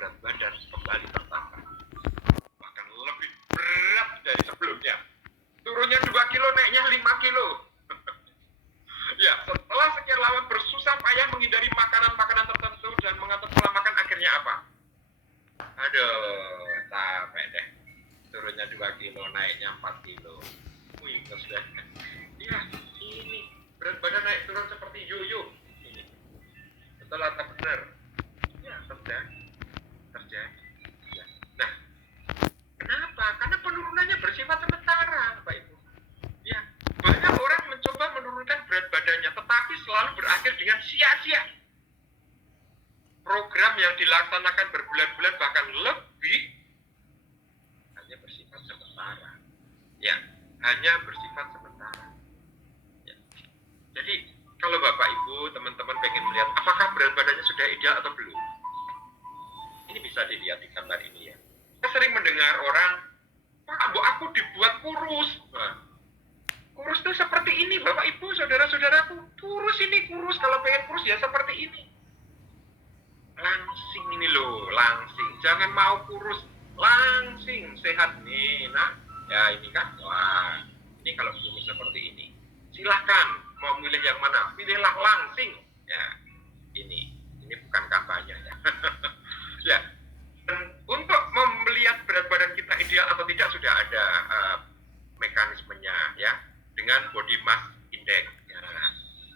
berat badan kembali bertambah. Bahkan lebih berat dari sebelumnya. Turunnya 2 kilo, naiknya 5 kilo. Ya, setelah sekian lama bersusah payah menghindari makanan-makanan tertentu dan mengatur pola makan, akhirnya apa? Aduh, capek deh. Turunnya 2 kilo, naiknya 4 kilo. Wih, sudah. Ya, ini berat badan naik turun seperti yoyo. Ini. Betul atau benar? Ya, terjadi. Ya. Nah, kenapa? Karena penurunannya bersifat sementara, Bapak Ibu. Ya, banyak orang mencoba menurunkan berat badannya, tetapi selalu berakhir dengan sia-sia. Program yang dilaksanakan berbulan-bulan bahkan lebih hanya bersifat sementara. Ya, hanya bersifat sementara. Ya. Jadi, kalau Bapak Ibu, teman-teman pengen melihat apakah berat badannya sudah ideal atau belum, ini bisa dilihat di gambar ini ya. Kita sering mendengar orang, Pak, Bu, aku dibuat kurus. Nah, kurus itu seperti ini, Bapak Ibu, saudara-saudaraku. Kurus ini kurus, kalau pengen kurus ya seperti ini. Langsing ini loh, langsing. Jangan mau kurus, langsing, sehat nih, nak. Ya ini kan, wah, ini kalau kurus seperti ini. Silahkan, mau milih yang mana? Pilihlah langsing. Ya, ini bukan kampanye ya. Ya, dan untuk melihat berat badan kita ideal atau tidak sudah ada mekanismenya ya, dengan body mass index. Ya.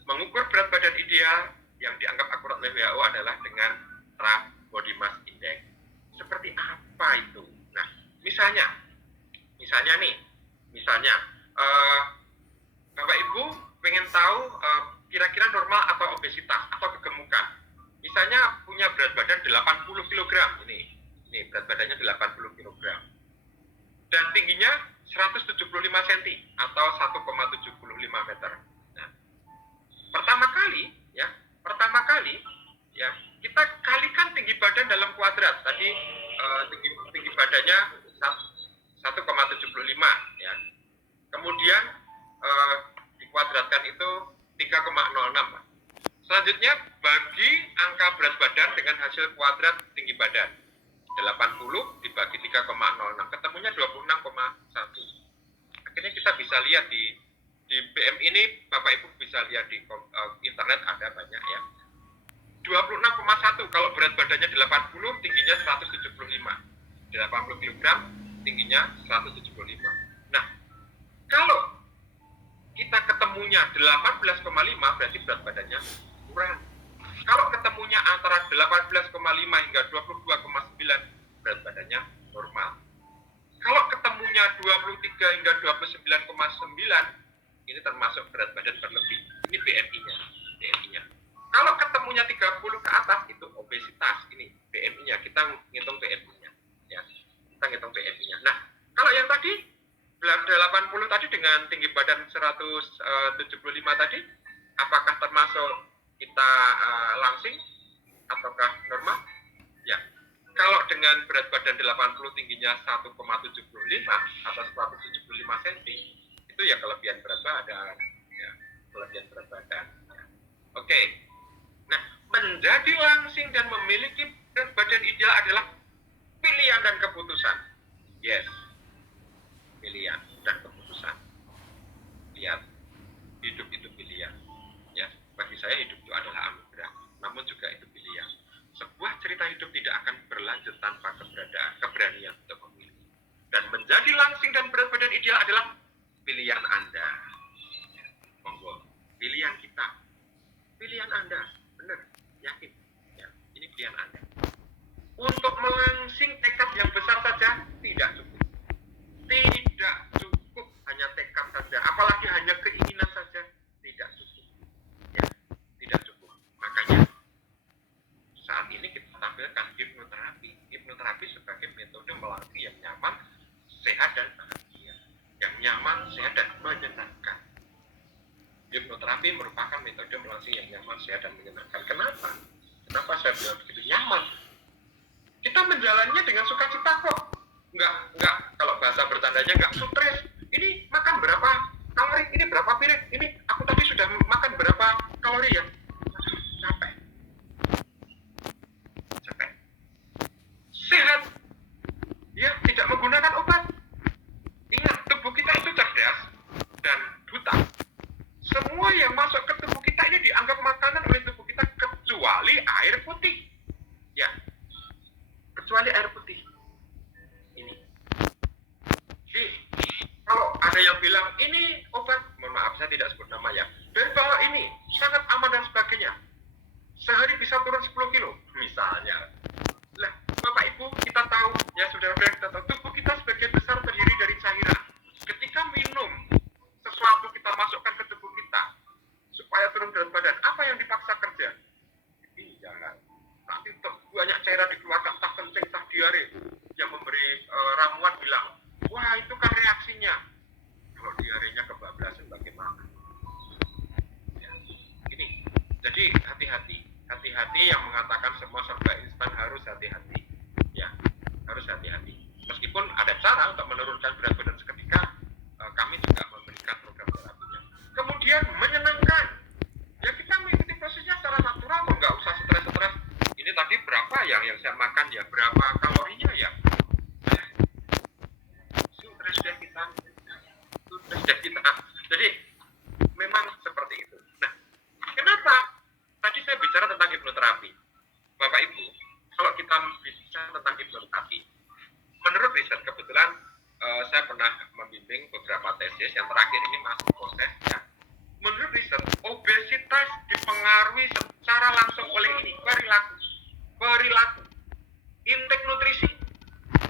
Mengukur berat badan ideal yang dianggap akurat oleh WHO adalah dengan RAF body mass index. Seperti apa itu? Nah, misalnya Bapak Ibu pengen tahu kira-kira normal atau obesitas atau kegemukan. Misalnya punya berat badan 80 kg ini berat badannya 80 kg dan tingginya 175 cm atau 1,75 meter. Nah, pertama kali ya kita kalikan tinggi badan dalam kuadrat. Tadi tinggi badannya 1,75 ya. Kemudian dikuadratkan itu 3,06. Selanjutnya bagi angka berat badan dengan hasil kuadrat tinggi badan. 80 dibagi 3,06 ketemunya 26,1. Akhirnya kita bisa lihat di BM ini, Bapak Ibu bisa lihat di internet ada banyak ya. 26,1 kalau berat badannya 80, tingginya 175. 80 kg, tingginya 175. Nah, kalau kita ketemunya 18,5 berarti berat badannya kurang. Kalau ketemunya antara 18,5 hingga 22,9 berat badannya normal. Kalau ketemunya 23 hingga 29,9 ini termasuk berat badan berlebih. Ini BMI-nya. Kalau ketemunya 30 ke atas itu obesitas. Ini BMI-nya. Kita ngitung BMI-nya. Ya. Kita ngitung BMI-nya. Nah, kalau yang tadi 80 tadi dengan tinggi badan 175 tadi, apakah termasuk kita langsing ataukah normal? Ya. Kalau dengan berat badan 80 tingginya 1,75 atau 175 cm, itu ya kelebihan berat badan. Ya, kelebihan berat badan. Ya. Oke. Nah, menjadi langsing dan memiliki berat badan ideal adalah pilihan dan keputusan. Yes. Pilihan dan keputusan. Lihat, hidup itu pilihan. Ya, bagi saya hidup itu adalah anugerah, namun juga itu pilihan. Sebuah cerita hidup tidak akan berlanjut tanpa keberanian untuk memilih. Dan menjadi langsing dan berat badan ideal adalah pilihan Anda. Ya, monggo, pilihan kita, pilihan Anda, benar, yakin. Ya, ini pilihan Anda. Untuk melangsing tekad yang besar saja tidak cukup. Tidak cukup hanya tekad saja, apalagi hanya keinginan saja, tidak cukup. Ya, tidak cukup. Makanya saat ini kita tampilkan hipnoterapi. Hipnoterapi sebagai metode melangsing yang nyaman, sehat dan bahagia. Yang nyaman, sehat dan menyenangkan. Hipnoterapi merupakan metode melangsing yang nyaman, sehat dan menyenangkan. Kenapa? Kenapa saya bilang begitu nyaman? Kita menjalannya dengan sukacita kok. Enggak, kalau bahasa bercandanya enggak stres. Ini makan berapa kalori, ini berapa piring, ini aku tadi sudah makan berapa kalori ya. Capek. ini obat, mohon maaf saya tidak sebut nama ya, dari bahwa ini sangat aman dan sebagainya, sehari bisa turun 10 kilo misalnya. Lah, Bapak Ibu, kita tahu, ya saudara-saudara, kita tahu tubuh kita sebagian besar terdiri dari cairan. Ketika minum sesuatu kita masukkan ke tubuh kita supaya turun berat badan, apa yang dipaksa kerja? Ini jangan. Nanti banyak cairan dikeluarkan, entah kencing, entah diare. Yang memberi ramuan bilang, wah itu kan reaksinya. Kalau diarenya kebablasan bagaimana? Ya, ini. Jadi hati-hati yang mengatakan semua serba instan, harus hati-hati. Ya, harus hati-hati. Meskipun ada cara untuk menurunkan berat badan seketika, kami juga memberikan program terapinya. Kemudian menyenangkan. Ya kita mengikuti prosesnya secara natural, nggak usah stres-stres. Ini tadi berapa yang saya makan ya, berapa kalorinya ya? Sudah kita. Jadi memang seperti itu. Nah, kenapa? Tadi saya bicara tentang hipnoterapi. Bapak Ibu, kalau kita bicara tentang hipnoterapi, menurut riset, kebetulan saya pernah membimbing beberapa tesis, yang terakhir ini masuk proses ya. Menurut riset, obesitas dipengaruhi secara langsung oleh ini, perilaku, intake nutrisi,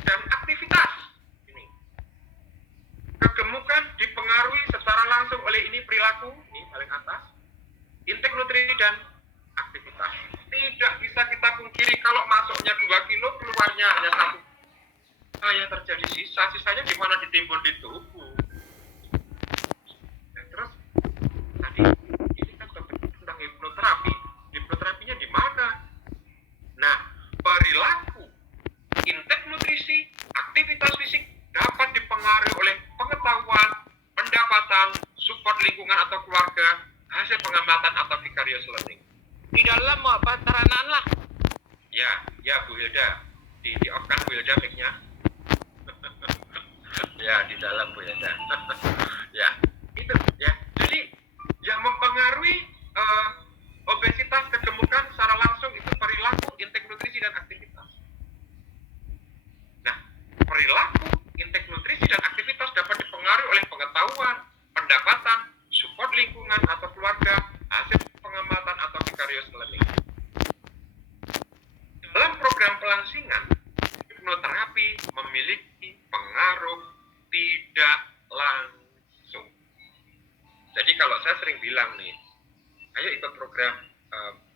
dan aktivitas. Ini. Kegemukan dipengaruhi secara langsung oleh ini, perilaku, ini paling atas, intake nutrisi dan aktivitas. Tidak bisa kita pungkiri kalau masuknya 2 kilo, keluarnya hanya 1. Yang terjadi sisanya di mana, ditimbun di tubuh. Nah, terus tadi ini kan tentang hipnoterapinya di mana? Nah, perilaku, intake nutrisi, aktivitas fisik dapat dipengaruhi oleh pengetahuan, pendapatan, support lingkungan atau keluarga, hasil pengamatan atau vicarious learning. Di dalam apa teranan lah? Ya Bu Hilda, di off kan Bu Hilda mic-nya? Ya, di dalam Bu Hilda. Ya, itu ya. Jadi yang mempengaruhi obesitas, kegemukan secara langsung itu perilaku, intake nutrisi dan aktivitas. Nah, perilaku, intake nutrisi dan aktivitas dapat dipengaruhi oleh pengetahuan, pendapatan, support lingkungan atau keluarga, hasil pengamatan atau vicarious learning. Dalam program pelangsingan, hipnoterapi memiliki pengaruh tidak langsung. Jadi kalau saya sering bilang nih, ayo ikut program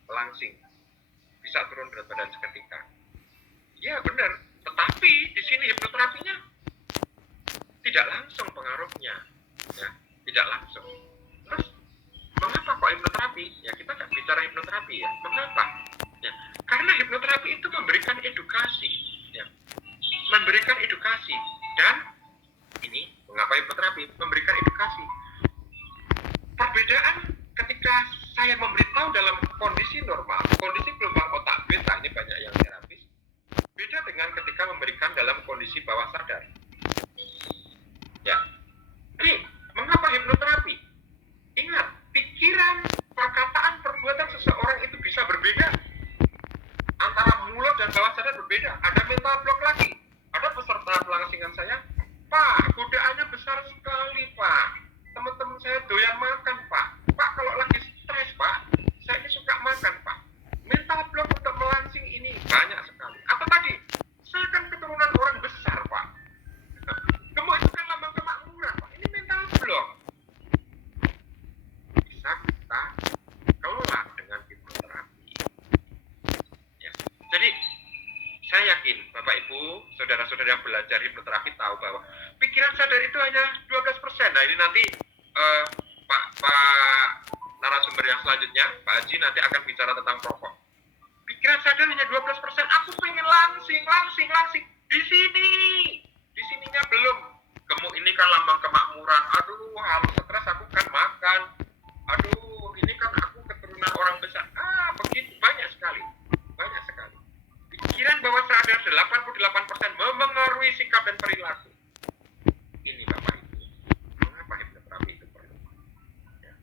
pelangsing, bisa turun berat badan seketika. Ya benar, tetapi di sini hipnoterapinya tidak langsung pengaruhnya, ya, tidak langsung. Terus mengapa kok hipnoterapi? Ya kita nggak bicara hipnoterapi ya. Mengapa? Ya, karena hipnoterapi itu memberikan edukasi, ya, memberikan edukasi. Dan ini mengapa hipnoterapi memberikan edukasi? Perbedaan ketika saya memberitahu dalam kondisi normal, kondisi gelombang otak beta, ini banyak yang terapis, beda dengan ketika memberikan dalam kondisi bawah sadar. Ya, jadi mengapa hipnoterapi? Ingat, pikiran, perkataan, perbuatan seseorang itu bisa berbeda. Antara mulut dan bawah sadar berbeda. Ada mental block lagi. Ada peserta pelangsingan saya, Pak, godaannya besar sekali, Pak. Teman-teman saya doyan makan, Pak. Pak, kalau lagi stres, Pak, saya ini suka makan, Pak. Mental block untuk melangsing ini banyak sekali. Atau tadi, saya kan keturunan orang besar, Pak. Gemuk itu kan lambang kemakmuran, Pak. Ini mental block. Bisa kita kelola dengan hipnoterapi. Ya. Jadi, saya yakin Bapak Ibu, saudara-saudara yang belajar hipnoterapi tahu bahwa pikiran sadar itu hanya 12%. Nah ini nanti Pak narasumber yang selanjutnya, Pak Haji nanti akan bicara tentang provok. Pikiran sadar hanya 12%. Aku pengen langsing. Di sininya belum. Gemuk ini kan lambang kemakmuran. Aduh, harus stres aku kan makan. Aduh, ini kan aku keturunan orang besar. Begitu banyak sekali. Pikiran bawah sadar 88% memengaruhi sikap dan perilaku. Ini Bapak Ibu, mengapa hipnoterapi itu perlu? Ya.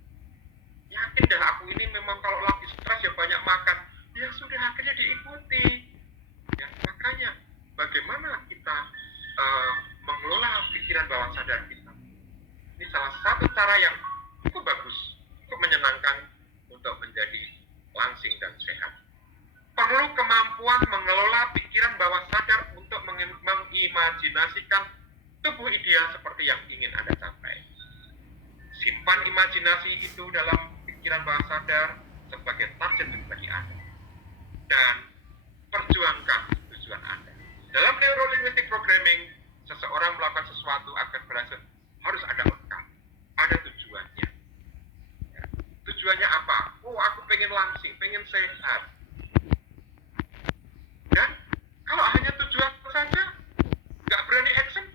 Yakin dah aku ini memang kalau lagi stres ya banyak makan. Ya sudah, akhirnya diikuti. Ya, makanya bagaimana kita mengelola pikiran bawah sadar kita. Ini salah mengimajinasikan tubuh ideal seperti yang ingin Anda capai. Simpan imajinasi itu dalam pikiran bawah sadar sebagai target bagi Anda. Dan perjuangkan tujuan Anda. Dalam neurolinguistic programming, seseorang melakukan sesuatu agar berhasil harus ada outcome, ada tujuannya. Ya. Tujuannya apa? Oh, aku pengen langsing, pengen sehat. Dan kalau hanya tujuan saja, nggak berani action,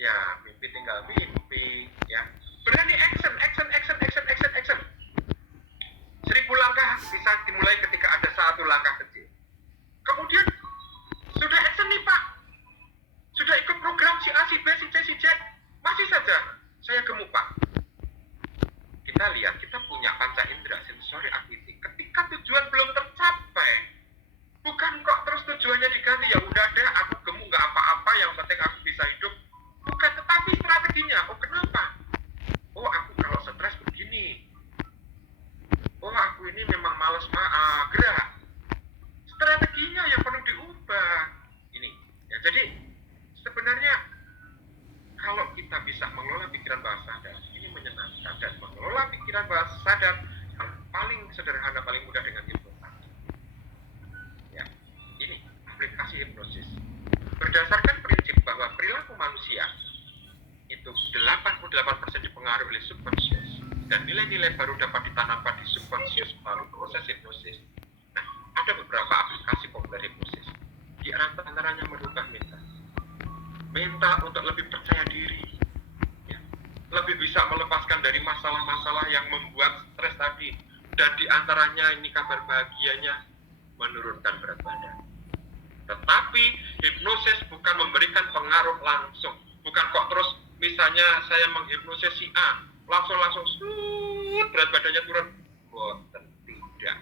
ya mimpi tinggal mimpi. Ya, berani action. 1000 langkah bisa dimulai ketika ada satu langkah kecil. Kemudian sudah action nih Pak, sudah ikut program si A, si B, si C, si Z, masih saja saya gemuk Pak. Kita lihat, kita punya panca indera, sensory acuity. Ketika tujuan belum tercapai, bukan kok terus tujuannya diganti, ya udah deh aku gemuk nggak apa-apa, yang penting aku bisa hidup. Bukan, tetapi strateginya. Oh kenapa? Oh aku kalau stres begini. Oh aku ini memang malas gerak. Strateginya yang perlu diubah. Ini. Ya jadi sebenarnya kalau kita bisa mengelola pikiran bawah sadar, ini menyenangkan. Dan mengelola pikiran bawah sadar yang paling sederhana, paling mudah dengan hipnotis. Ya, ini aplikasi hipnosis. Berdasarkan prinsip bahwa perilaku manusia itu 88% dipengaruhi oleh subconscious, dan nilai-nilai baru dapat ditanamkan di subconscious melalui proses hipnosis. Nah, ada beberapa aplikasi populer hipnosis. Di antaranya merubah minta untuk lebih percaya diri, ya. Lebih bisa melepaskan dari masalah-masalah yang membuat stres tadi, dan di antaranya ini kabar bahagianya menurunkan berat badan. Tetapi hipnosis bukan memberikan pengaruh langsung, bukan kok terus misalnya saya menghipnosis si A langsung berat badannya turun. Boten, tidak.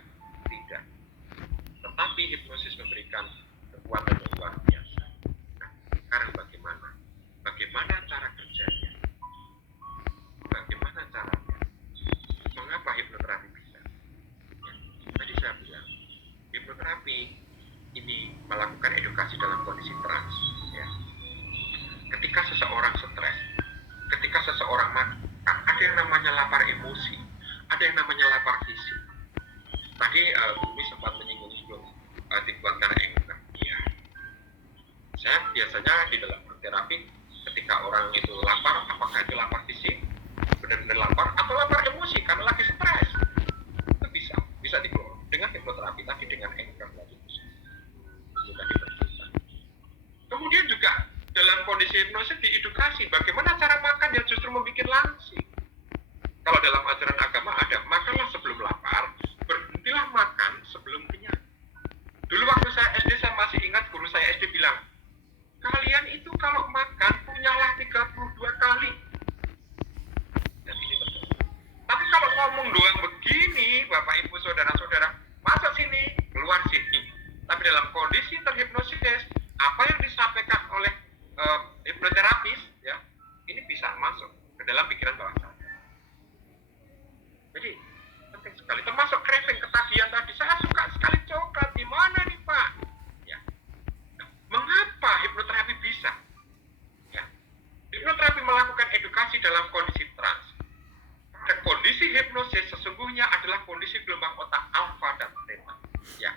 Tetapi hipnosis memberikan kekuatan yang luar biasa. Nah, sekarang bagaimana cara kerjanya? Bagaimana caranya? Mengapa hipnoterapi bisa? Ya, tadi saya bilang hipnoterapi ini melakukan edukasi dalam kondisi trans. Ya. Ketika seseorang stres, ketika seseorang makan, ada yang namanya lapar emosi, ada yang namanya lapar fisik. Tadi Bumi sempat menyinggung dibuat karena enggan. Ya. Saya biasanya di dalam terapi, ketika orang itu lapar, apakah itu lapar fisik, benar-benar lapar, atau lapar emosi karena lagi stres, itu bisa dikelola dengan hipnoterapi tadi, dengan enggan lagi sudah diperlukan. Kemudian juga dalam kondisi hipnosis diedukasi bagaimana cara makan yang justru membuat langsing. Kalau dalam ajaran agama ada, makanlah sebelum lapar, berhentilah makan sebelum kenyang. Dulu waktu saya SD, saya masih ingat guru saya SD bilang, kalian itu kalau makan punyalah 32 kali. Dan ini betul. Tapi kalau ngomong doang begini, Bapak Ibu Saudara-saudara, masuk sini, keluar sini. Tapi dalam kondisi terhipnosis, apa yang disampaikan oleh hipnoterapis, ya, ini bisa masuk ke dalam pikiran bawah sadar. Jadi penting sekali. Termasuk craving, ketagihan tadi. Saya suka sekali coklat. Di mana nih Pak? Ya. Nah, mengapa hipnoterapi bisa? Ya. Hipnoterapi melakukan edukasi dalam kondisi trans. Dan kondisi hipnosis sesungguhnya adalah kondisi gelombang otak alfa dan theta. Ya.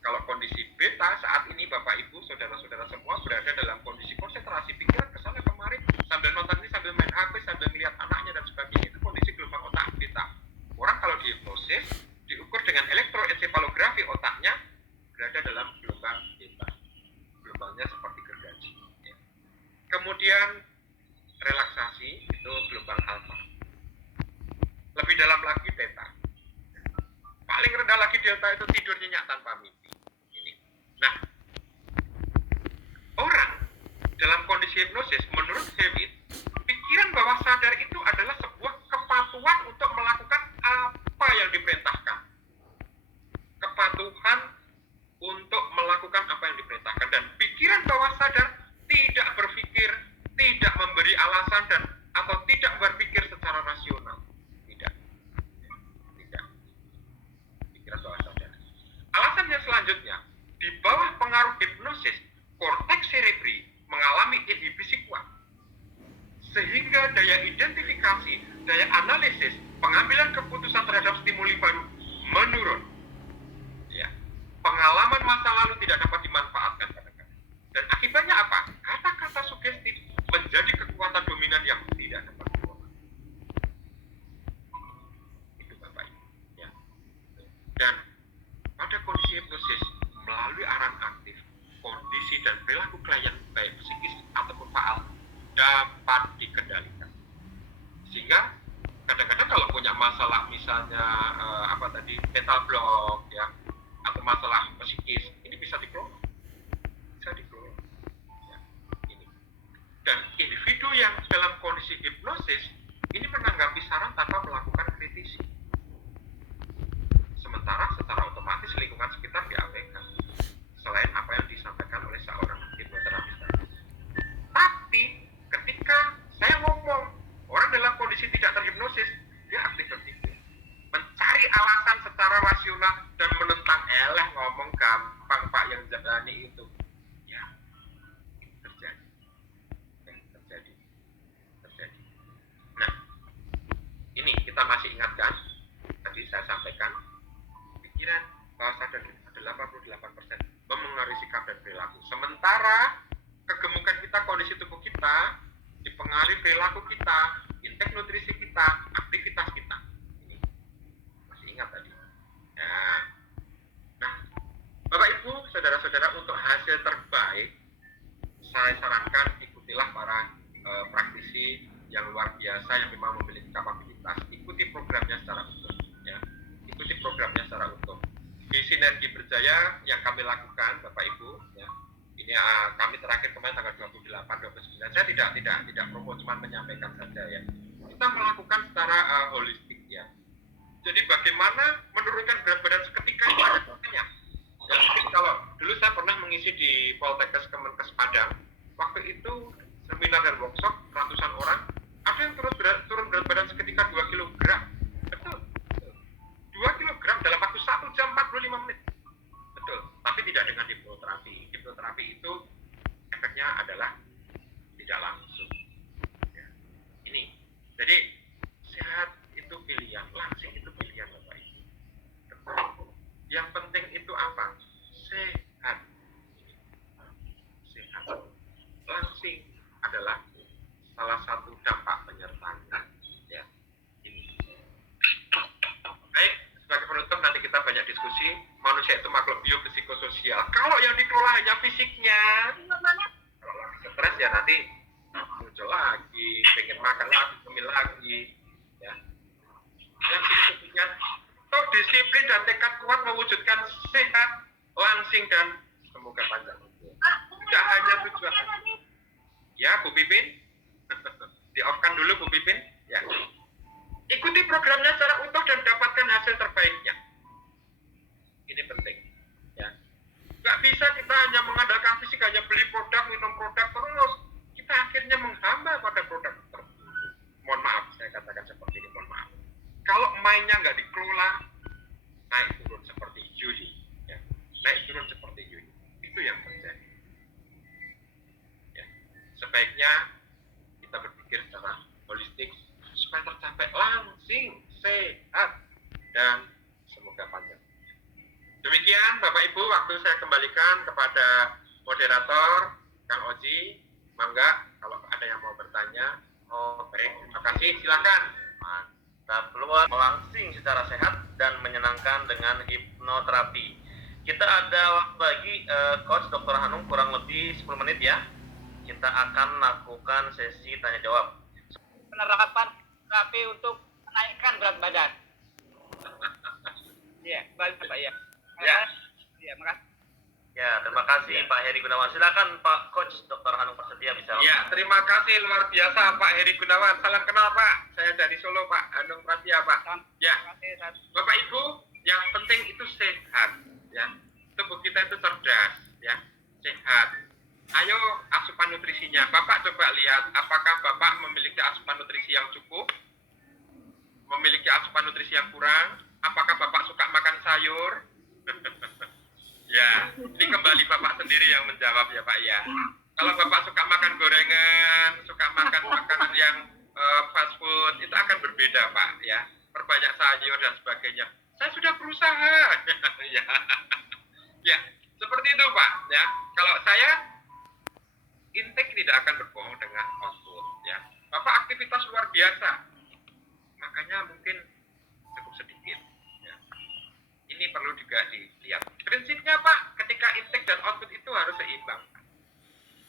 Kalau kondisi beta saat ini Bapak Ibu Saudara-saudara semua berada dalam kondisi konsentrasi pikiran kesana kemari sambil nonton ini, sambil main HP, sambil melihat anaknya dan sebagainya, itu kondisi gelombang otak beta. Orang kalau dihipnosis diukur dengan elektroensefalografi, otaknya berada dalam gelombang beta. Gelombangnya seperti gergaji. Ya. Kemudian relaksasi itu gelombang alfa. Lebih dalam lagi theta. Paling rendah lagi delta itu tidur nyenyak tanpa mimpi. Ini. Nah, orang dalam kondisi hipnosis, menurut Hewitt, pikiran bawah sadar itu adalah sebuah kepatuhan untuk melakukan apa yang diperintahkan. Kepatuhan untuk melakukan apa yang diperintahkan. Dan pikiran bawah sadar tidak berpikir, tidak memberi alasan, dan atau tidak berpikir secara rasional. Tidak. Pikiran bawah sadar. Alasan yang selanjutnya, di bawah pengaruh hipnosis, korteks cerebri daya identifikasi, daya analisis, pengambilan keputusan terhadap stimuli baru menurun. Ya. Pengalaman masa lalu tidak dapat dimanfaatkan kadang-kadang. Dan akibatnya apa? Kata-kata sugestif menjadi kekuatan dominan yang tidak dapat diolah. Itu Bapak Ibu. Ya. Dan pada kondisi hipnosis, melalui arahan aktif, kondisi dan perilaku klien baik psikis ataupun faal dapat dikendalikan. Sehingga kadang-kadang kalau punya masalah misalnya mental block ya, atau masalah psikis, ini bisa dikelola. Ya, ini. Dan individu yang dalam kondisi hipnosis ini menanggapi saran tanpa melakukan kritisi. Sementara secara otomatis lingkungan sekitar diabaikan. Selain apa yang disampaikan oleh seorang hipnoterapis tadi. Tapi ketika saya ngomong, orang dalam kondisi tidak terhipnosis, dia aktif berpikir, mencari alasan secara rasional dan menentang. Ngomong gampang Pak, yang jalani itu. Ya, terjadi. Nah, ini kita masih ingatkan, tadi saya sampaikan, pikiran bawah sadar ada 88% memengaruhi sikap dan perilaku. Sementara kegemukan kita, kondisi tubuh kita dipengaruhi perilaku kita, intake nutrisi kita, aktivitas kita. Ini masih ingat tadi. Nah, Bapak Ibu, saudara-saudara, untuk hasil terbaik, saya sarankan ikutilah para praktisi yang luar biasa yang memang memiliki kapabilitas. Ikuti programnya secara utuh. Ya. Ikuti programnya secara utuh. Di Sinergi Berjaya yang kami lakukan, Bapak Ibu, ya, ini kami terakhir kemarin tanggal 28, 29. Saya tidak promo, cuma menyampaikan saja ya. Kita melakukan secara holistik ya. Jadi bagaimana menurunkan berat badan seketika itu ada caranya. Ya, kalau dulu saya pernah mengisi di Poltekkes Kemenkes Padang, waktu itu seminar dan workshop ratusan orang, ada yang turun berat badan seketika 2 kg. Betul. 2 kg dalam waktu 1 jam 45 menit. Betul. Tapi tidak dengan hipnoterapi. Hipnoterapi itu efeknya adalah tidak langsung. Ya. Ini. Jadi sehat itu pilihan, langsing itu pilihan Bapak Ibu. Yang penting itu apa? Sehat. Langsing adalah salah satu dampak penyertanya. Ya. Ini. Baik, sebagai penutup nanti kita banyak diskusi. Manusia itu makhluk biopsikososial. Kalau yang dikelola hanya fisiknya, kalau lagi stres ya nanti muncul lagi, pengen makan lagi, cemil lagi, ya. Yang fisiknya, toh disiplin dan tekad kuat mewujudkan sehat, langsing dan semoga panjang. Tidak hanya tujuan. Ya, Bu Pipin, di-off-kan dulu Bu Pipin. Ya. Ikuti programnya secara utuh dan dapatkan hasil terbaiknya. Ini penting. Ya. Nggak bisa kita hanya mengandalkan fisik, hanya beli produk, minum produk terus. Kita akhirnya menghamba pada produk tertentu. Mohon maaf, saya katakan seperti ini, mohon maaf. Kalau mainnya nggak dikelola, naik turun seperti judi. Ya. Naik turun seperti judi. Itu yang terjadi. Ya. Sebaiknya kita berpikir secara holistik supaya tercapai langsing, sehat, dan semoga panjang. Demikian Bapak Ibu, waktu saya kembalikan kepada moderator Kang Oji. Mangga kalau ada yang mau bertanya. Oh baik, terima kasih, silakan. Mantap, peluang melangsing secara sehat dan menyenangkan dengan hipnoterapi. Kita ada waktu lagi, Coach Dr. Hanung, kurang lebih 10 menit ya. Kita akan lakukan sesi tanya jawab. Penerapan terapi untuk menaikkan berat badan. Iya, baik Pak ya. Ya, makasih. Ya, terima kasih Pak Heri Gunawan. Silakan Pak Coach Dr. Hanung Prasetya bisa. Ya, terima kasih luar biasa Pak Heri Gunawan. Salam kenal Pak. Saya dari Solo Pak, Hanung Prasetya Pak. Ya, Bapak Ibu, yang penting itu sehat. Ya, tubuh kita itu cerdas. Ya, sehat. Ayo asupan nutrisinya. Bapak coba lihat apakah Bapak memiliki asupan nutrisi yang cukup, memiliki asupan nutrisi yang kurang. Apakah Bapak suka makan sayur? Ya, ini kembali Bapak sendiri yang menjawab ya Pak ya. Kalau Bapak suka makan gorengan, suka makan makanan yang fast food itu akan berbeda Pak ya, perbanyak sayur dan sebagainya. Saya sudah berusaha. Ya, ya seperti itu Pak ya. Kalau saya intake tidak akan berbohong dengan output ya. Bapak aktivitas luar biasa, makanya mungkin cukup sedikit ya. Ini perlu juga dilihat. Prinsipnya Pak, ketika intake dan output itu harus seimbang.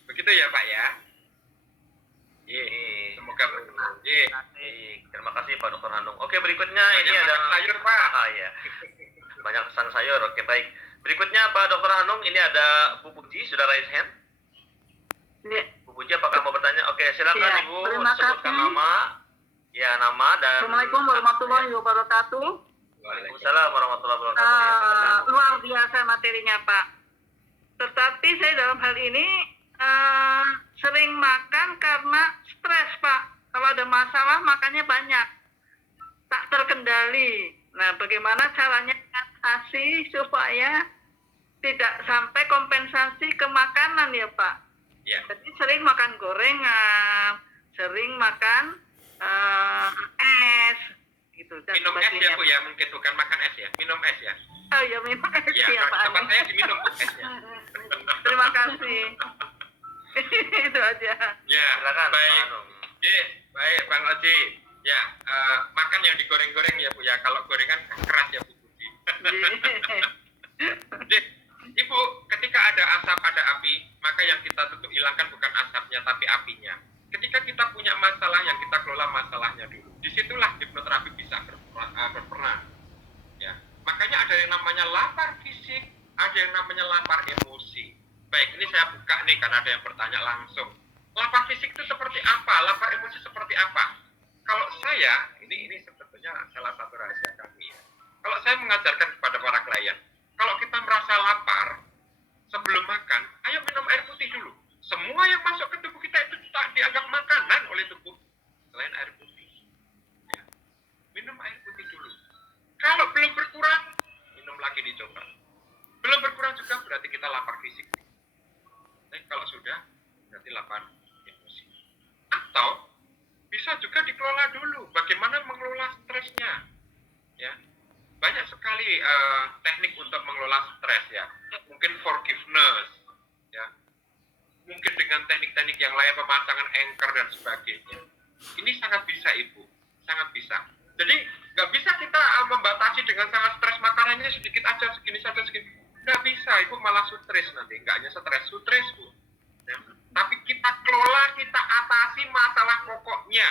Begitu ya Pak ya. Semoga berkenan. Terima kasih Pak Dr. Hanung. Oke, berikutnya ini Banyak ada sayur Pak. ya. Banyak pesan sayur. Oke, baik. Berikutnya Pak Dr. Hanung, ini ada Bu Puji sudah raise hand. Ya, Bu Puji apakah mau bertanya? Oke, silakan Ya, Ibu terima sebutkan kasih. nama. Ya, nama dan Assalamualaikum warahmatullahi wabarakatuh. Waalaikumsalam warahmatullahi wabarakatuh. Ya, Luar biasa materinya Pak. Tetapi saya dalam hal ini sering makan karena stres Pak. Kalau ada masalah makannya banyak, tak terkendali. Nah, bagaimana caranya atasi supaya tidak sampai kompensasi ke makanan ya Pak? Ya. Jadi sering makan gorengan, sering makan es, gitu. Dan Minum es ya sebagainya. Bu ya, mungkin bukan makan es ya, minum es ya. Oh ya minum es Ya, ya Pak. tempat saya diminum Bu esnya. Terima kasih. Itu aja. Ya, silakan Pak baik. Hanung. Baik Bang Oji. Ya, makan yang digoreng-goreng ya Bu ya. Kalau gorengan keras ya Bu Budi. Ibu, ketika ada asap, ada api, maka yang kita tentu hilangkan bukan asapnya, tapi apinya. Ketika kita punya masalah, yang kita kelola masalahnya dulu. Disitulah hipnoterapi bisa berperan. Ya, makanya ada yang namanya lapar fisik, ada yang namanya lapar emosi. Baik, ini saya buka nih karena ada yang bertanya langsung. Lapar fisik itu seperti apa? Lapar emosi seperti apa? Kalau saya, ini sebetulnya salah satu rahasia kami ya. Kalau saya mengajarkan kepada para klien, kalau kita merasa lapar sebelum makan, ayo minum air putih dulu. Semua yang masuk ke tubuh kita itu tak dianggap makanan oleh tubuh selain air putih. Ya. Minum air putih dulu. Kalau belum berkurang, minum lagi dicoba. Belum berkurang juga berarti kita lapar fisik. Tapi kalau sudah, berarti lapar emosi. Atau bisa juga dikelola dulu. Bagaimana mengelola stresnya? Ya, banyak sekali teknik untuk mengelola stres ya. Mungkin forgiveness, ya. Mungkin dengan teknik-teknik yang lain, pemasangan anchor dan sebagainya. Ini sangat bisa Ibu, sangat bisa. Jadi nggak bisa kita membatasi dengan sangat stres makanannya sedikit aja, segini saja, segini. Nggak bisa, Ibu malah stres nanti. Nggak hanya stres Bu. Ya. Tapi kita kelola, kita atasi masalah pokoknya.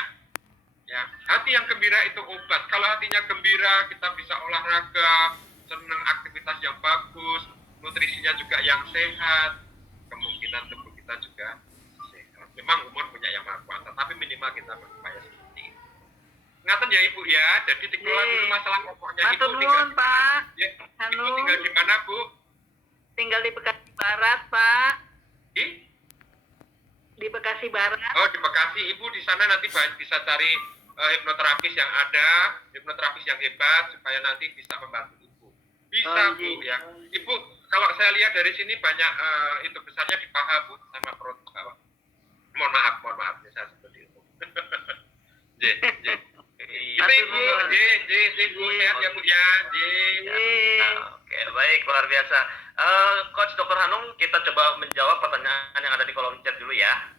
Ya, hati yang gembira itu obat. Kalau hatinya gembira, kita bisa olahraga, senang aktivitas yang bagus, nutrisinya juga yang sehat, kemungkinan tubuh kita juga sehat. Memang umur punya yang maha kuasa, tapi minimal kita berupaya seperti itu. Ngaten ya Ibu ya, jadi dikelola dulu masalah pokoknya. Ibu Matur tinggal, nuwun Pak. ya, Ibu Halo. tinggal di mana Bu? Tinggal di Bekasi Barat Pak. Di Bekasi Barat. Oh di Bekasi. Ibu di sana nanti bisa cari hipnoterapis yang ada, hipnoterapis yang hebat supaya nanti bisa membantu Ibu. Bisa Bu ya. Ibu kalau saya lihat dari sini banyak itu besarnya di paha Bu sama perut bawah. Mohon maaf saya seperti itu. Itu Ibu, Bu sehat ya Bu ya. Oke, baik, luar biasa. Coach Dr. Hanung, kita coba menjawab pertanyaan yang ada di kolom chat dulu ya.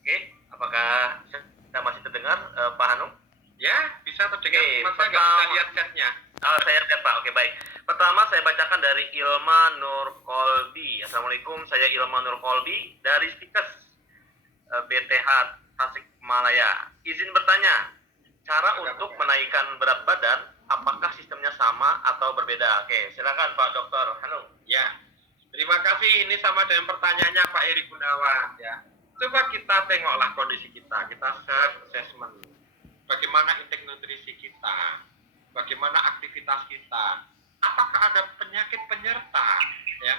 Oke, apakah kita masih terdengar, Pak Hanung? Ya, bisa terdengar. Oke, Masa nggak bisa lihat chatnya? Saya lihat Pak, oke baik. Pertama saya bacakan dari Ilma Nur Kolbi. Assalamualaikum, saya Ilma Nur Kolbi dari Stikes BTH Tasikmalaya. Izin bertanya, cara untuk menaikkan berat badan, apakah sistemnya sama atau berbeda? Oke, silakan Pak Dr. Hanung. Ya, terima kasih. Ini sama dengan pertanyaannya Pak Eri Gunawan ya. Coba kita tengoklah kondisi kita self assessment. Bagaimana intake nutrisi kita? Bagaimana aktivitas kita? Apakah ada penyakit penyerta? Ya,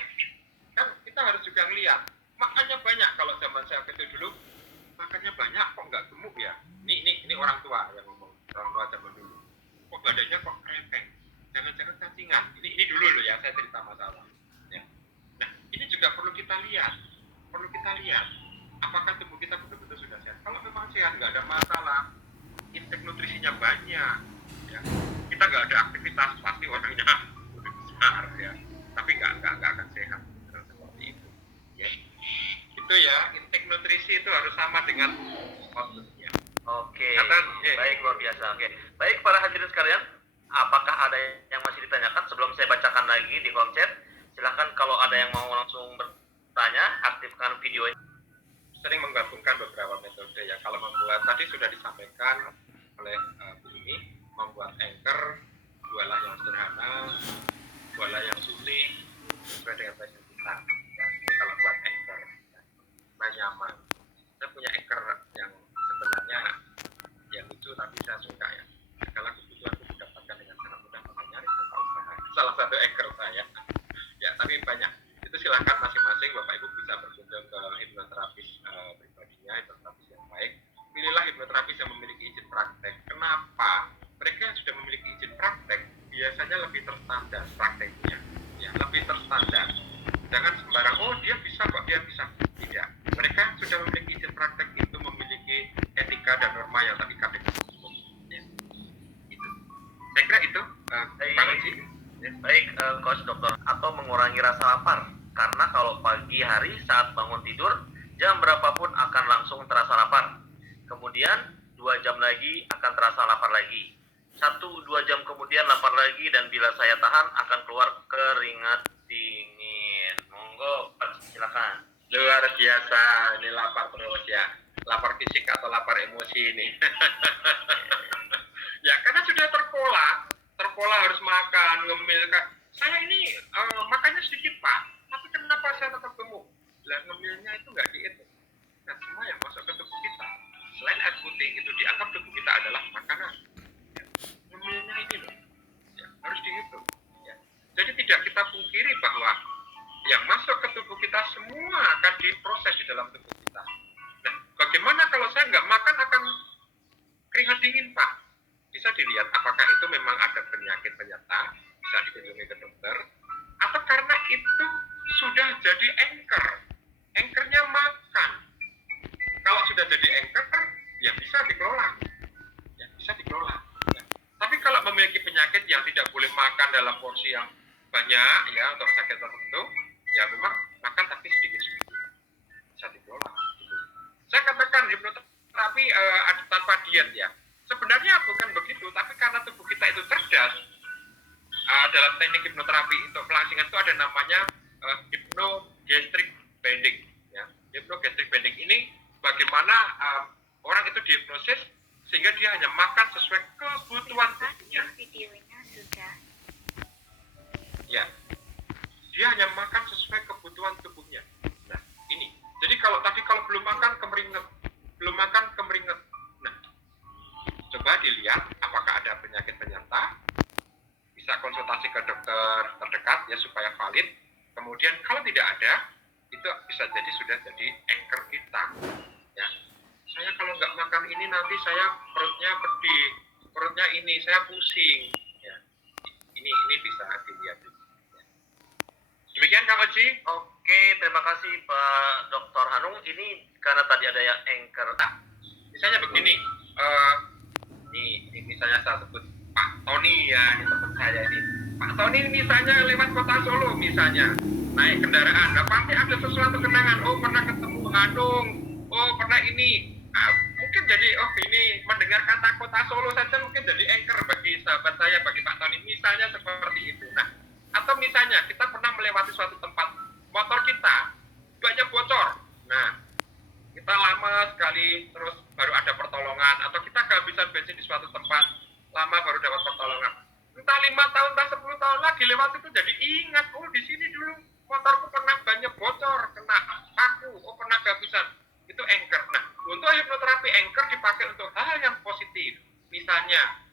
kan kita harus juga ngeliat. Makannya banyak kalau zaman saya kecil dulu, makannya banyak kok nggak gemuk ya? Ini orang tua yang ngomong, orang tua zaman dulu. Kok badannya kok krempeng? Jangan-jangan cacingan. Ini dulu loh ya, saya cerita masalah. Ya. Nah, ini juga perlu kita lihat. apakah tubuh kita betul-betul sudah sehat? Kalau memang sehat, nggak ada masalah, intake nutrisinya banyak, ya. Kita nggak ada aktivitas, pasti orangnya lebih besar, ya. Tapi nggak akan sehat seperti itu, ya. Itu ya, intake nutrisi itu harus sama dengan outputnya. Oke, Ya. baik, luar biasa. Oke, baik para hadirin sekalian, apakah ada yang masih ditanyakan sebelum saya bacakan lagi di kolom chat? Silahkan kalau ada yang mau langsung bertanya, aktifkan videonya. Sering menggabungkan beberapa metode ya. Kalau membuat, tadi sudah disampaikan oleh Bu Umi, membuat anchor, buahlah yang sederhana, buahlah yang sulit, sesuai dengan passion kita. Ya, ini kalau buat anchor, ya. Nah, nyaman. Saya punya anchor yang sebenarnya ya lucu, tapi saya suka ya. Segala kebutuhan itu didapatkan dengan sangat mudah, tanpa nyari, tanpa usaha. Salah satu anchor saya. Ya, tapi banyak. Itu silakan masing-masing Bapak Ibu bisa berkunjung ke hipnoterapis pribadinya, hipnoterapis yang baik. Pilihlah hipnoterapis yang memiliki izin praktek. Kenapa? Mereka yang sudah memiliki izin praktek biasanya lebih terstandar prakteknya. Ya, lebih terstandar. Jangan sembarang, oh dia bisa kok, dia bisa. Tidak. Mereka yang sudah memiliki izin praktek itu memiliki etika dan norma yang terikat dengan hukum. Ya. Itu. Saya kira itu, Bang Haji. Ya. Baik, coach dokter, atau mengurangi rasa lapar. Karena kalau pagi hari saat bangun tidur, jam berapapun akan langsung terasa lapar. Kemudian 2 jam lagi akan terasa lapar lagi. 1-2 jam kemudian lapar lagi, dan bila saya tahan akan keluar keringat dingin. Monggo, silakan. Luar biasa, ini lapar terus ya. Lapar fisik atau lapar emosi ini. Ya, karena sudah terpola harus makan, ngemil. Saya ini makannya sedikit Pak, tapi kenapa saya tetap gemuk? Lah ngemilnya itu nggak dihitung. Nah, semua yang masuk ke tubuh kita, selain air putih itu dianggap tubuh kita adalah makanan. Ya, ngemilnya ini loh, ya, harus dihitung. Ya. Jadi tidak kita pungkiri bahwa yang masuk ke tubuh kita semua akan diproses di dalam tubuh kita. Nah, bagaimana kalau saya nggak makan akan keringat dingin Pak? Bisa dilihat apakah itu memang ada penyakit penyerta, bisa dikunjungi ke dokter, atau karena itu sudah jadi anchornya makan. Kalau sudah jadi anchor, ya bisa dikelola, ya. Tapi kalau memiliki penyakit yang tidak boleh makan dalam porsi yang banyak, ya, untuk sakit tertentu, ya memang makan tapi sedikit-sedikit, bisa dikelola. Gitu. Saya katakan hipnoterapi tanpa diet ya. Sebenarnya bukan begitu, tapi karena tubuh kita itu cerdas, dalam teknik hipnoterapi untuk pelangsingan itu ada namanya hypnogastric bending. Ya. Hypnogastric bending ini bagaimana orang itu dihipnosis sehingga dia hanya makan sesuai kebutuhan tubuhnya. Videonya sudah. Ya, dia hanya makan sesuai kebutuhan tubuhnya. Nah, ini. Jadi kalau belum makan kemeringet, Nah, coba dilihat apakah ada penyakit penyerta. Bisa konsultasi ke dokter terdekat ya supaya valid. Kemudian kalau tidak ada, itu bisa jadi sudah jadi anchor kita. Ya, saya kalau nggak makan ini nanti saya perutnya pedih, perutnya ini saya pusing. Ya, ini bisa dilihat. Demikian Kang Oji. Oke, terima kasih Pak Dr. Hanung. Ini karena tadi ada yang anchor. Misalnya begini, ini misalnya saya sebut Pak Tony ya, ini teman saya ini. Pak Tony misalnya lewat kota Solo misalnya, naik kendaraan, nah pasti ada sesuatu kenangan. Oh pernah ketemu Hanung, oh pernah ini. Mungkin jadi, oh ini mendengar kata kota Solo saja mungkin jadi anchor bagi sahabat saya, bagi Pak Tony. Misalnya seperti itu. Nah, atau misalnya kita pernah melewati suatu tempat, motor kita banyak bocor. Nah, kita lama sekali terus baru ada pertolongan, atau kita kehabisan bensin di suatu tempat, lama baru dapat pertolongan. Entah 5 tahun, entah 10 tahun lagi lewat itu jadi ingat, oh di sini dulu motorku pernah banyak bocor, kena paku, oh pernah kehabisan. Itu anchor. Nah, untuk hipnoterapi anchor dipakai untuk hal yang positif. Misalnya,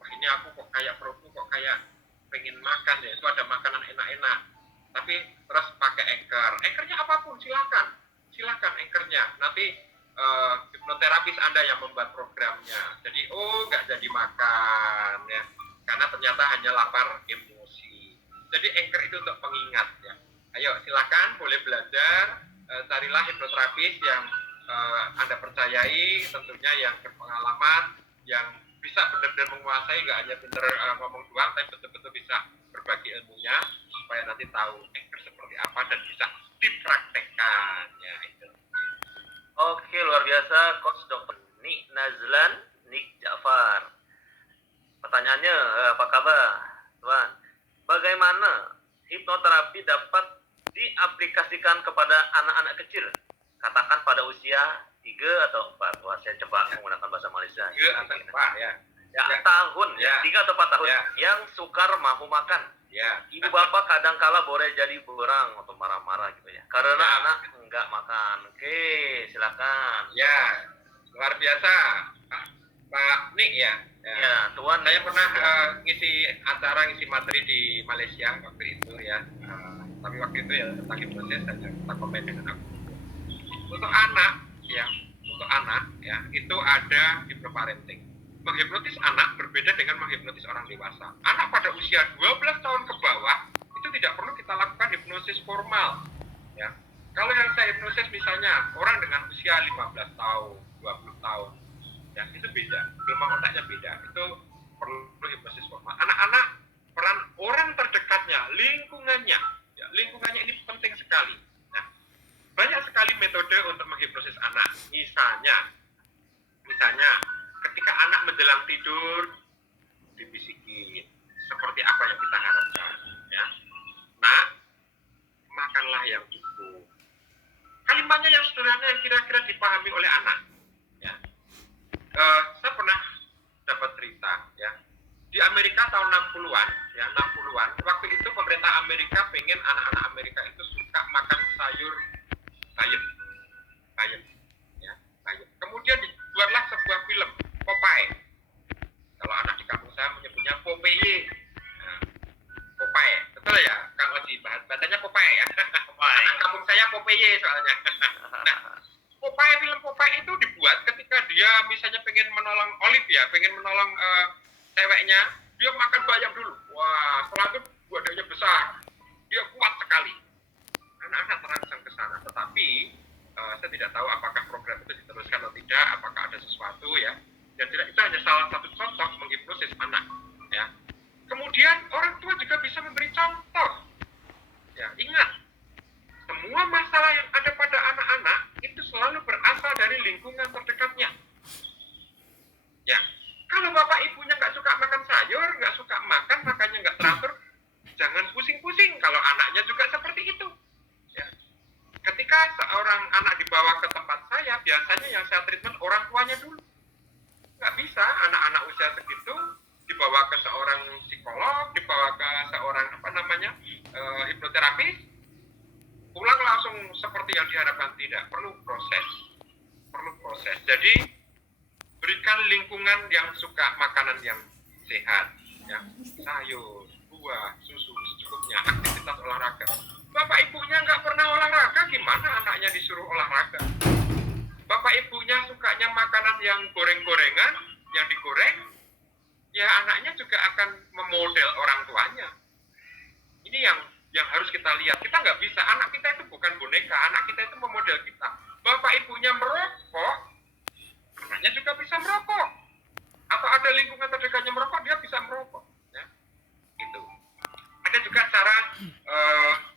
wah ini aku kok kayak perutku kok kayak pengen makan ya, itu ada makanan enak-enak. Tapi terus pakai anchor. Anchornya apapun, silakan anchornya. Nanti hipnoterapis Anda yang membuat programnya. Jadi, oh nggak jadi makan ya, karena ternyata hanya lapar emosi. Jadi anchor itu untuk pengingat ya. Ayo silakan boleh belajar, carilah hipnoterapis yang Anda percayai, tentunya yang berpengalaman, yang bisa benar-benar menguasai, nggak hanya pinter ngomong doang, tapi betul-betul bisa berbagi ilmunya, supaya nanti tahu anchor seperti apa dan bisa dipraktekkan. Ya, itu. Oke, luar biasa Coach Dr. Nik Nazlan Nik Ja'far. Pertanyaannya, apa kabar, Tuan? Bagaimana hipnoterapi dapat diaplikasikan kepada anak-anak kecil? Katakan pada usia 3 atau 4. Wah, saya coba menggunakan bahasa Malaysia. 3 atau 4 ya. Ya, Ya. tahun, Ya. 3 atau 4 tahun. Ya. Yang sukar mahu makan. Ya. Ibu bapak kadang-kala boleh jadi berang atau marah-marah gitu ya. Karena Ya. anak enggak makan. Oke, silakan. Ya, luar biasa, Pak Nik ya. Ya, Tuan. Saya pernah ngisi acara, ngisi materi di Malaysia waktu itu ya. Tapi waktu itu ya tentang hipnosis saja, kita komen dengan aku. Untuk anak ya, itu ada hipnoparenting. Menghipnotis anak berbeda dengan menghipnotis orang dewasa. Anak pada usia 12 tahun ke bawah itu tidak perlu kita lakukan hipnosis formal. Ya. Kalau yang saya hipnosis misalnya orang dengan usia 15 tahun, 20 tahun, ya itu beda. Gelombang otaknya beda. Itu perlu hipnosis formal. Anak-anak, peran orang terdekatnya, lingkungannya, ya, lingkungannya ini penting sekali. Nah, banyak sekali metode untuk menghipnosis anak. Misalnya, ketika anak menjelang tidur, dibisikin seperti apa yang kita harapkan. Ya, nak, makanlah yang cukup. Kalimatnya yang sederhana yang kira-kira dipahami oleh anak. Ya. Saya pernah dapat cerita ya. Di Amerika tahun 60-an, ya 60-an, waktu itu pemerintah Amerika pengen anak-anak Amerika itu suka makan sayur bayam. Ya, bayam. Kemudian dibuatlah sebuah film, Popeye. Kalau anak di kampung saya menyebutnya Popeye. Nah, Popeye, betul ya, Kang Oji? Bahasanya Popeye ya. Anak kampung saya Popeye soalnya. Nah, film Popeye itu dibuat ketika dia misalnya pengen menolong Olive ya, pengen menolong ceweknya, dia makan bayam dulu. Wah, setelah itu badannya besar, dia kuat sekali. Anak-anak terangsang ke sana, tetapi saya tidak tahu apakah program itu diteruskan atau tidak, apakah ada sesuatu ya. Dan tidak, itu hanya salah satu contoh menghipnosis anak. Ya. Kemudian orang tua juga bisa memberi contoh. Ya, ingat, semua masalah yang ada pada anak-anak itu selalu berasal dari lingkungan terdekatnya. Ya, kalau bapak ibunya nggak suka makan sayur, nggak suka makan, makannya nggak teratur, jangan pusing-pusing kalau anaknya juga seperti itu. Ya. Ketika seorang anak dibawa ke tempat saya, biasanya yang saya treatment orang tuanya dulu. Nggak bisa anak-anak usia segitu dibawa ke seorang psikolog, dibawa ke seorang hipnoterapis, pulang langsung seperti yang diharapkan, tidak. Perlu proses. Jadi berikan lingkungan yang suka makanan yang sehat, ya, sayur, buah, susu secukupnya, aktivitas olahraga. Bapak ibunya nggak pernah olahraga, gimana anaknya disuruh olahraga? Bapak ibunya sukanya makanan yang goreng-gorengan, yang digoreng, ya anaknya juga akan memodel orang tuanya. Ini yang harus kita lihat. Kita nggak bisa, anak kita itu bukan boneka, anak kita itu memodel kita. Bapak ibunya merokok, anaknya juga bisa merokok. Atau ada lingkungan terdekatnya merokok, dia bisa merokok. Ya. Itu. Ada juga cara,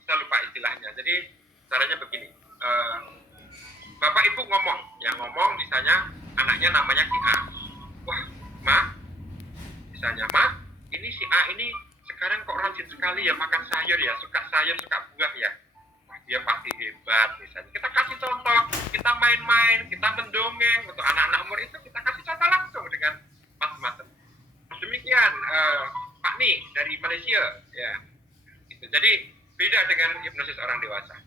saya lupa istilahnya. Jadi caranya begini. Bapak ibu ngomong misalnya anaknya namanya si A. Wah, Ma, misalnya, Ma, ini si A ini sekarang kok rajin sekali ya makan sayur ya, suka sayur, suka buah ya. Wah, dia pasti hebat misalnya. Kita kasih contoh, kita main-main, kita mendongeng. Untuk anak-anak umur itu kita kasih contoh langsung dengan macam-macam. Demikian Pak Nik dari Malaysia ya. Itu. Jadi beda dengan hipnosis orang dewasa.